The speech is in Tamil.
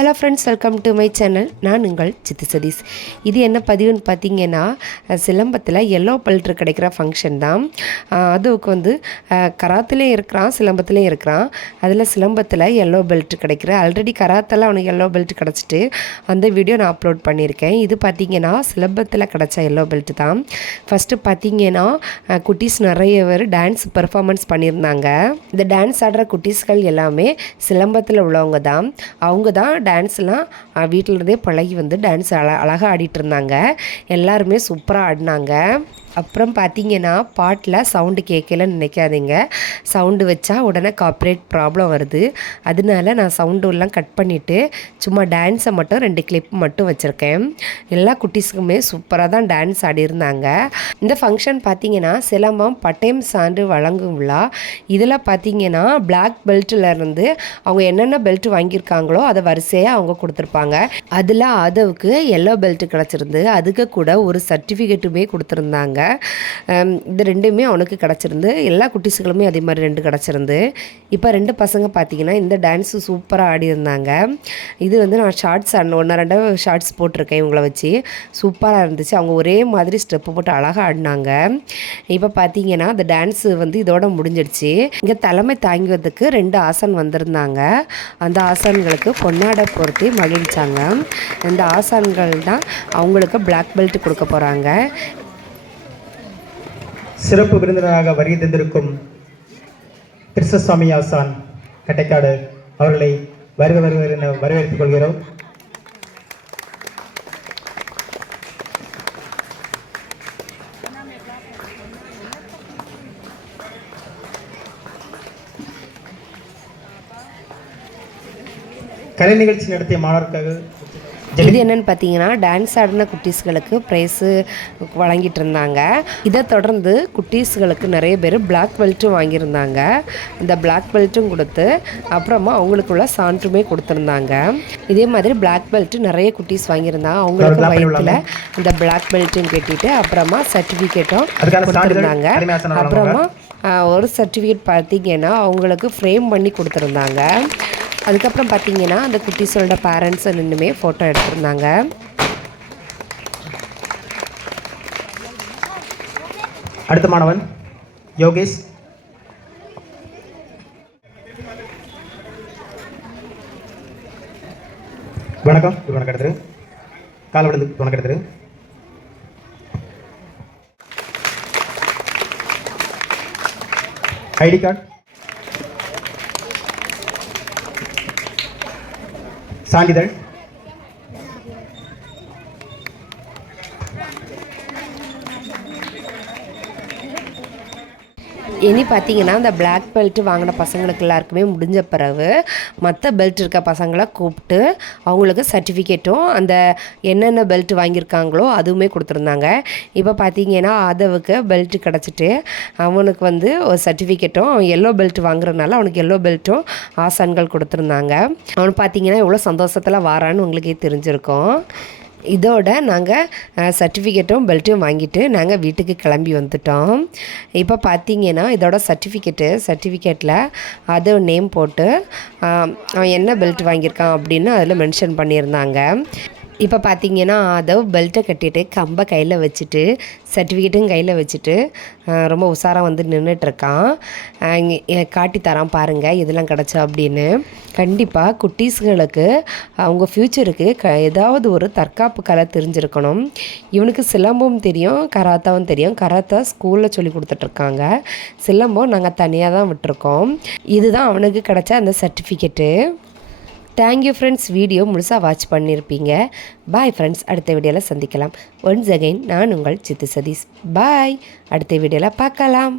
Hello friends welcome to my channel நான் உங்கள் சித்து சதீஷ். இது என்ன பதிவுன்னு பார்த்தீங்கன்னா சிலம்பத்தில் எல்லோ பல்ட்ரு கிடைக்கிற ஃபங்க்ஷன் தான். அதுவுக்கு வந்து கராத்துலேயும் இருக்கிறான் சிலம்பத்துலேயும் இருக்கிறான். அதில் சிலம்பத்தில் எல்லோ பெல்ட் கிடைக்கிற ஆல்ரெடி கராத்தில் அவனுக்கு எல்லோ பெல்ட் கிடச்சிட்டு அந்த வீடியோ நான் அப்லோட் பண்ணியிருக்கேன். இது பார்த்தீங்கன்னா சிலம்பத்தில் கிடச்ச எல்லோ பெல்ட் தான். ஃபஸ்ட்டு பார்த்தீங்கன்னா குட்டீஸ் நிறைய பேர் டான்ஸ் பெர்ஃபார்மன்ஸ் பண்ணியிருந்தாங்க. இந்த டான்ஸ் ஆடுற குட்டீஸ்கள் எல்லாமே சிலம்பத்தில் உள்ளவங்க தான். அவங்க தான் டான்ஸ்லாம் வீட்டிலருந்தே பழகி வந்து டான்ஸ் அழ அழகாக ஆடிட்டு இருந்தாங்க எல்லாருமே சூப்பராக ஆடினாங்க. அப்புறம் பார்த்தீங்கன்னா பாட்டில் சவுண்டு கேட்கலன்னு நினைக்காதீங்க. சவுண்டு வச்சா உடனே காப்ரேட் ப்ராப்ளம் வருது. அதனால நான் சவுண்டுலாம் கட் பண்ணிவிட்டு சும்மா டான்ஸை மட்டும் ரெண்டு கிளிப் மட்டும் வச்சுருக்கேன். எல்லா குட்டீஸுக்குமே சூப்பராக தான் டான்ஸ் ஆடியிருந்தாங்க இந்த ஃபங்க்ஷன் பார்த்தீங்கன்னா சிலம்பம் பட்டயம் சான்று வழங்கும் விழா. இதில் பார்த்தீங்கன்னா பிளாக் பெல்ட்டிலருந்து அவங்க என்னென்ன பெல்ட் வாங்கியிருக்காங்களோ அதை வரிசையாக அவங்க கொடுத்துருப்பாங்க. அதில் ஆதவுக்கு எல்லோ பெல்ட் கிடச்சிருந்து அதுக்கு கூட ஒரு சர்டிஃபிகேட்டுமே கொடுத்துருந்தாங்க. இது ரெண்டுமே அவனுக்கு கிடச்சிருந்து எல்லா குட்டீஸுகளுமே அதே மாதிரி ரெண்டு கிடச்சிருந்து. இப்போ ரெண்டு பசங்க பார்த்தீங்கன்னா இந்த டான்ஸு சூப்பராக ஆடி இருந்தாங்க. இது வந்து நான் ஷார்ட்ஸ் ஒன்று ரெண்டு ஷார்ட்ஸ் போட்டிருக்கேன் இவங்கள வச்சு. சூப்பராக இருந்துச்சு. அவங்க ஒரே மாதிரி ஸ்டெப்பு போட்டு அழகாக ஆடினாங்க. இப்போ பார்த்தீங்கன்னா அந்த டான்ஸு வந்து இதோட முடிஞ்சிடுச்சு. இங்கே தலைமை தாங்குவதுக்கு ரெண்டு ஆசன் வந்திருந்தாங்க. அந்த ஆசான்களுக்கு பொன்னாடை பொருத்தி மகிழ்ச்சாங்க. இந்த ஆசான்கள் தான் அவங்களுக்கு பிளாக் பெல்ட் கொடுக்க போகிறாங்க சிறப்பு விருந்தினராக வருகை தந்திருக்கும் கிருஷ்ணசுவாமி ஆசான் கட்டைக்காடு அவர்களை வருக வருக என வரவேற்றுக் கொள்கிறோம். கலை நிகழ்ச்சி நடத்திய மாணவர்களுக்காக இது என்னன்னு பார்த்தீங்கன்னா டான்ஸ் ஆடின குட்டீஸ்களுக்கு ப்ரைஸு வழங்கிட்டு இருந்தாங்க. இதை தொடர்ந்து குட்டீஸ்களுக்கு நிறைய பேர் பிளாக் பெல்ட்டும் வாங்கியிருந்தாங்க. இந்த பிளாக் பெல்ட்டும் கொடுத்து அப்புறமா அவங்களுக்குள்ள சான்றுமே கொடுத்துருந்தாங்க. இதே மாதிரி பிளாக் பெல்ட் நிறைய குட்டீஸ் வாங்கியிருந்தாங்க. அவங்களுக்கு வயிற்றுல இந்த பிளாக் பெல்ட்டும் கட்டிட்டு அப்புறமா சர்டிஃபிகேட்டும் கொடுத்துருந்தாங்க. அப்புறமா ஒரு சர்டிஃபிகேட் பார்த்தீங்கன்னா அவங்களுக்கு ஃப்ரேம் பண்ணி கொடுத்துருந்தாங்க. அதுக்கப்புறம் பார்த்தீங்கன்னா அந்த குட்டீஸோட பேரண்ட்ஸை நின்றுமே ஃபோட்டோ எடுத்திருந்தாங்க. அடுத்த மாணவன் யோகேஷ். வணக்கம். வணக்கம் எடுத்துரு. கால் விடுது. வணக்கம் எடுத்துரு. ID card. சான்றிதழ் இனி பார்த்தீங்கன்னா அந்த பிளாக் பெல்ட் வாங்கின பசங்களுக்கு எல்லாருக்குமே முடிஞ்ச பிறகு மற்ற பெல்ட் இருக்க பசங்களை கூப்பிட்டு அவங்களுக்கு சர்டிஃபிகேட்டும் அந்த என்னென்ன பெல்ட் வாங்கியிருக்காங்களோ அதுவுமே கொடுத்துருந்தாங்க. இப்போ பார்த்தீங்கன்னா ஆதவுக்கு பெல்ட் கிடச்சிட்டு அவனுக்கு வந்து ஒரு சர்டிஃபிகேட்டும் எல்லோ பெல்ட் வாங்குறதுனால அவனுக்கு எல்லோ பெல்ட்டும் ஆசான்கள் கொடுத்துருந்தாங்க. அவன் பார்த்தீங்கன்னா எவ்வளோ சந்தோஷத்தில் வாரான்னு உங்களுக்கே தெரிஞ்சிருக்கும். இதோட நாங்கள் சர்டிஃபிகேட்டும் பெல்ட்டும் வாங்கிட்டு நாங்கள் வீட்டுக்கு கிளம்பி வந்துட்டோம். இப்போ பார்த்தீங்கன்னா இதோட சர்டிஃபிகேட்டு சர்டிஃபிகேட்டில் அது நேம் போட்டு அவன் என்ன பெல்ட் வாங்கியிருக்கான் அப்படின்னு அதில் மென்ஷன் பண்ணியிருந்தாங்க. இப்போ பார்த்தீங்கன்னா அதை பெல்ட்டை கட்டிட்டு கம்பை கையில் வச்சுட்டு சர்டிஃபிகேட்டும் கையில் வச்சுட்டு ரொம்ப உஷாராக வந்து நின்றுட்டுருக்கான் காட்டி தரான் பாருங்கள் இதெல்லாம் கிடச்சா அப்படின்னு. கண்டிப்பாக குட்டீஸ்களுக்கு அவங்க ஃப்யூச்சருக்கு க ஏதாவது ஒரு தற்காப்பு கலை தெரிஞ்சிருக்கணும். இவனுக்கு சிலம்பம் தெரியும் கராத்தாவும் தெரியும். கராத்தா ஸ்கூலில் சொல்லி கொடுத்துட்ருக்காங்க சிலம்பம் நாங்கள் தனியாக தான் விட்டுருக்கோம். இதுதான் அவனுக்கு கிடச்ச அந்த certificate thank you friends video முழுசாக வாட்ச் பண்ணியிருப்பீங்க பாய் ஃப்ரெண்ட்ஸ் அடுத்த வீடியோவில் சந்திக்கலாம். ஒன்ஸ் அகைன் நான் உங்கள் சித்து சதீஷ். பாய் அடுத்த வீடியோவில் பார்க்கலாம்.